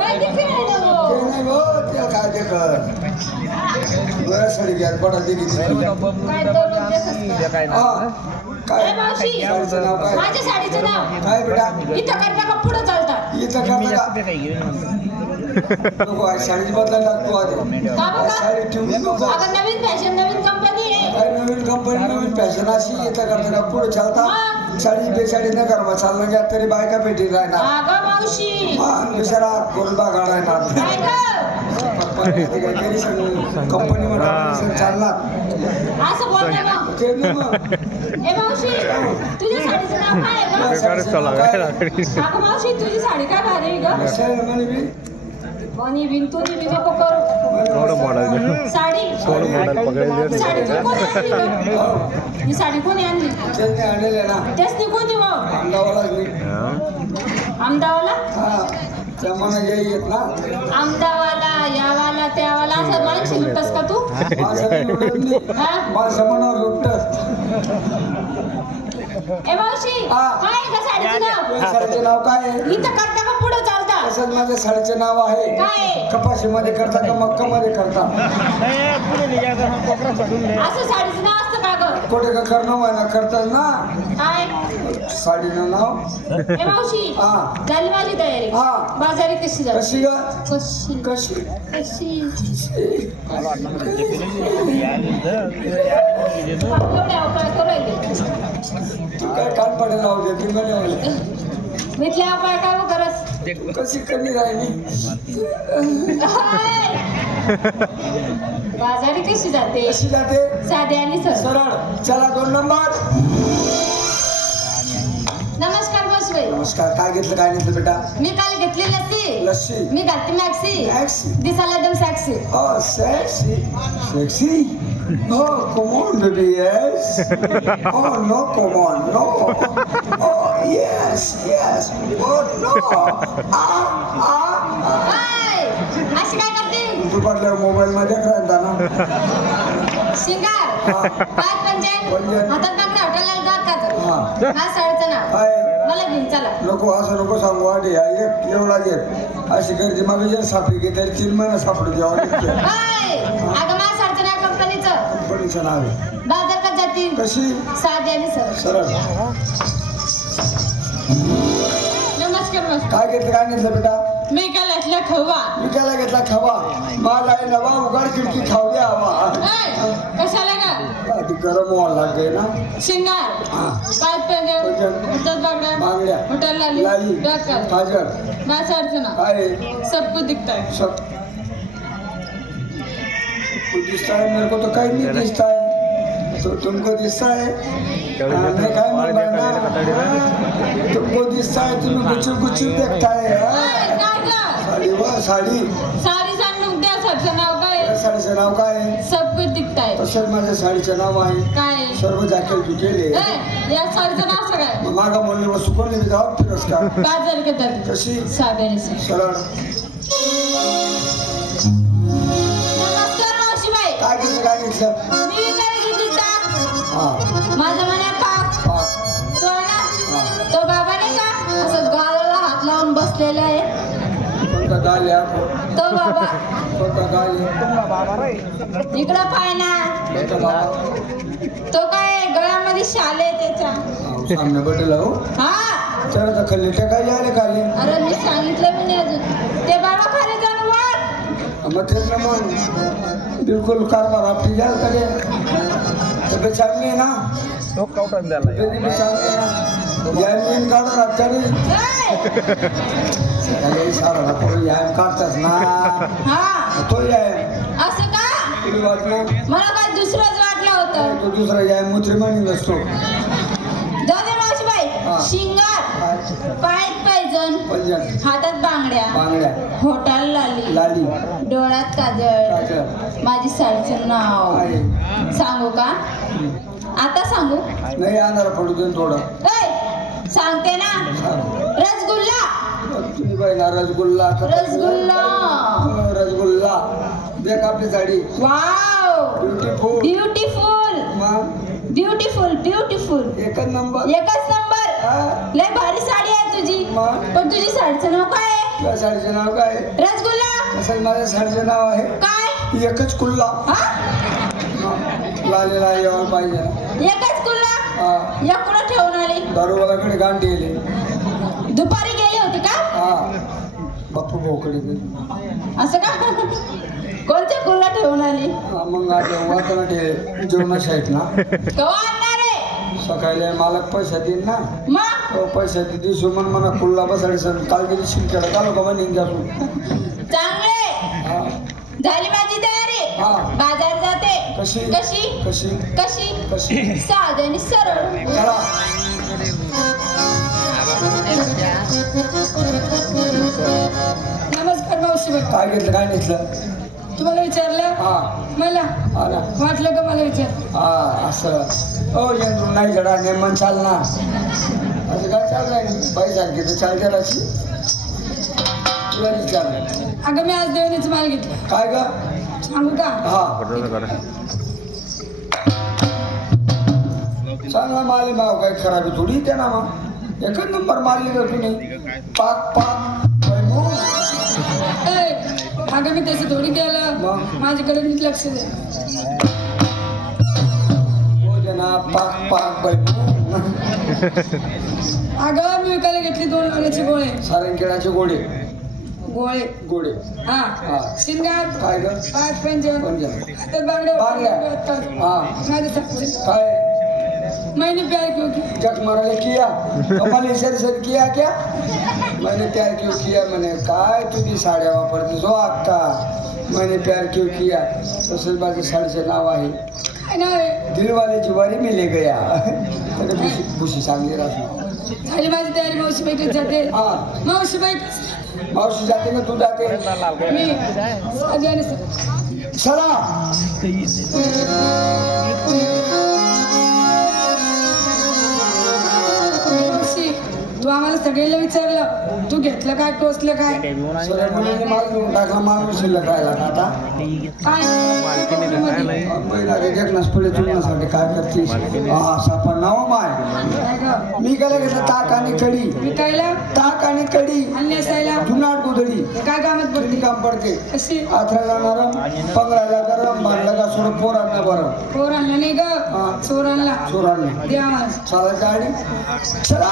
काय ते खेळायला ते गो? नाही गो ते काय ते कर बरं साडी घ्या पडा दिली काय तो लोक देत असतात. हा काय ए मावशी, साडीचं नाव काय माझ्या साडीचं नाव काय बेटा इथं करता का पुढे चालता? इथं करता का नको आज साडी बदलायला लागतो आधी का बघा? साडी ठेवून नको अगं नवीन फॅशन नवीन कंपनी आहे. काय नवीन कंपनी नवीन फॅशन अशी येतं करता का पुढे चालता साडी बेसाडी न करमा चाललं घ्या तरी बायका भेटी राहणार अगं मावशी बिचारा कोलबा गाडायणार काय गं? कंपनी मध्ये चालणार असं बोल ना मग. ते नाही मग ए मावशी, तुझ्या साडीचं नाव काय आहे गं? अगं मावशी, तुझी साडी काय भारी आहे गं? कसं आहे म्हणे मी आणि विंतून मी नको करू साडी. साडी तू कोणी आणली गं? ही साडी कोणी आणली? त्यांनी आणले ना तेच ती कोणती मग? अहमदाबादला मी अहमदाबादला? हा त्या मना येत ना अहमदाबादला यावाला त्यावाला असं माणशी लुटस का तू? माझं लुटत नाही हा? माझं मनावर लुटत ए मावशी, हा. काय आहे गं साडीचं नाव? साडीचं नाव काय आहे इथं करता का पुढं चालता? असंच माझ्या साडीचं नाव आहे काय आहे? कपाशीमध्ये करता का मक्कामध्ये करता असं साडीचं नाव असतं का गं? कुठे का करणं व्हायला करतात ना काय? साडीनं नाव ए मावशी, हा. झाली माझी तयारी. हा. बाजारी कशी झाली? कशी ग कशी कशी कशी एवढ्या उपाय करू राहिले. तू काय कान पडेल राहू दे तुम्ही म्हणे मिथल्या उपाय काय हो करस? कशी कमी राहिली बाजारी कशी जाते? कशी जाते साधे आणि सरळ. सरळ चला 2 नंबर नमस्कार बसवे. नमस्कार काय घेतलं काय घेतलं बेटा मी काल घेतली लस्सी. लस्सी मी घालते मॅक्सी. टॅक्सी दिसायला एकदम sexy. Oh, sexy. Sexy? Oh, come on, baby, yes. Oh, no, come on, no. Oh, yes, yes. Oh, no. हाय, अशी काय करते? तू पडल्यावर मोबाईलमध्ये राहता ना शिंगार काय पंचायत पंचायत. हातात बांगड्या हॉटेलला गात हा. का साडीचं नाव काय मला घेऊन चला. नको असं नको सांगू वाटे एक एवढा घेत अशी गर्दी मग जर सापडी घे तरी 3 महिने सापडू द्यावा हाय, अगं माझ्या साडीचं नाव कंपनीचं. कंपनीचं नाव आहे बाजार का जाती कशी साधी आणि सरळ. सरळ नमस्कार बस. काय घेतलं काय घेतलं बेटा मी काल घातला खवा. विकायला घेतला खवा मला आहे नवा उघड खिडकी खावली हवा कशाला का? ती गरम व्हायला लागते ना शिंगार हा. पाच पंजर पंजर. हातात बांगड्या बांगड्या. हॉटेल लाली लाली डोक्यात. काजळ माझ्या साडीचं नाव काय है? सबको दिखता है. सब कुछ दिखता है मेरे को तो कहीं नहीं दिखता है तो तुमको दिखता है मैं काय म्हणणार ना तुमको दिखता है तुम्ही कुछ कुछ देखता है हाय, काय गं? साडी वा साडी साडी सांग मग त्या साडीचं नाव काय या आहे? साडीचं नाव काय आहे सबको दिखता है. तसंच माझ्या साडीचं नाव आहे काय आहे? सर्व जॅकेट धुतलेले ए, या साडीचं नाव असं काय? मागा म्हणले वस्तू कोण मी जाऊ पुरस्कार बाजार का जाती कशी साधी आणि सरळ. सरळ नमस्कार मावशीबाई. काय घेतलं काय घेतलं मी काय घेतली ताक. हा माझं म्हणे पाक. हा तो आहे ना, हा तो बाबा नाही का असं गालाला हात लावून बसलेला आहे. कोणता गाल या तो बाबा कोणता गाल आहे इकडं पाय ना. कोणता बाबा तो काय गळ्यामध्ये शाल आहे त्याचा. हा, सामने बटेला हो हा, चढ तर खाली काय यायला खाली अरे मी सांगितलं मी नाही अजून. ते बाबा खाली जाऊन वर. मग तेच ना मग बिलकुल कारभार आपली जाल कधी तब्येत चांगली आहे ना तब्येत बी चांगली आहे ना यायम काढा रात्री ए, सकाळी इशारा नको यायम काढताच ना हा, तो यायम असं का? तुला वाटलं मला काय दुसरंच वाटलं होतं. तो दुसरा यायम मुत्रिमानी नसतो जाऊ दे मावशीबाई. हा. शिंगार काय पायात पैजण पंजन हातात बांगड्या बांगड्या होटाल लाली लाली डोळ्यात काजळ काजळ माझी साडीचं नाव आहे सांगू का? आता सांगू? नाही आणणार पडू दे थोडं ए, सांगते ना. रसगुल्ला तुम्ही पाहिला रसगुल्ला रसगुल्ला. रसगुल्ला देख आपली साडी वाव ब्युटिफुल ब्युटिफुल मग ब्युटिफुल ब्युटिफुल एकच नंबर एकच नंबर. हा लय भारी साडी आहे तुझी. मग पण तुझी साडीचं नाव काय आहे? तुझ्या साडीचं नाव काय आहे? रसगुल्ला. तसं माझ्या साडीचं नाव आहे काय? एकच कुल्ला. हा? लालेला यावर पाहिजे. एकच कुल्ला. हा. या कुठं ठेवून आली? दारूवाल्याकडे गांडी गेले. दुपारी गेले होते का? हा बाप्पू भाऊकडे असं का? कोणत्या कुल्ला ठेवून आली? मग आता वाताना ठेवले जेवणाच्या आहेत ना. केव्हा आणणार आहे? सकाळी मालक पैसा देईन ना. मग तो पैसा दिवशी म्हण म्हणा कुल्ला बसाडी सण काल गेली शिंकेला चालू का म्हणून जातो. चांगले. हा झाली माझी तयारी. हा. बाजार जाते. कशी कशी कशी कशी कशी साधी आणि सरळ. चला. नमस्कार मावशी. काय घेतलं काय घेतलं? तुम्हाला विचारलं? हा मला हा ना. वाटलं का मला विचार? हा असं हो यंत्रण नाही जडा नेमन चाल ना. असं काय चाललंय बाई सारखी तर चाल करायची. तुला विचारलं अगं मी आज देवणीचं माल घेतलं. काय ग? सांगू का? हा चांगला माल आहे भाव काय खराब आहे थोडी त्या ना मग एकच नंबर मारली का तुम्ही पाक पाक वैभव. ए, अगं मी तसं थोडी केलं. मग? माझ्याकडे नीट लक्ष दे. हो दे ना पाक पाक वैभव. अगं मी विकायला घेतली 2 वाण्याचे गोळे. सारंगखेळाचे गोडे गोळे. गोडे हा हा. शिंगार. काय ग? 5 पंजन. पंजन. हातात बांगड्या. बांगड्या. हा. माझं सापडलं. काय मैंने प्यार क्यों किया? जग मराले किया कमाल सर किया क्या मैंने प्यार क्यों किया मैंने काय तुझी साड्या वापरते जो अक्का मैंने प्यार क्यों किया तसंच माझ्या साडीचं नाव आहे काय नाव आहे? दिलवाले जुवारी मिले गया. तर भुशी भुशी चांगली राहते. झाली माझी तयारी. मावशी बाईकडे जाते. हा मावशी बाईकडे मावशी जाते ना तू जाते मी साधी आणि सरळ. चला. मावशी तू आम्हाला सगळ्याला विचारलं तू घेतलं काय टोचलं काय? सगळ्या मुलीने माल घेऊन टाकला माल शिल्लक राहिला का आता काय? पहिला देखनाच पुढे तुलण्यासाठी काय करतीस? हा सापा नाव माय काय गं? मी काय घेतलं ताक आणि कढी विकायला ताक आणि कढी आणली असायला जुनाट गुदडी काय कामात किती पडते? काम पडते कशी? आथराला नरम पंगराला गरम बांधला का सोड पोरांना बरं चोर आणला नाही हा. ग. चोर आणला. चोरांना दे आवाज. चालायचं आणि चला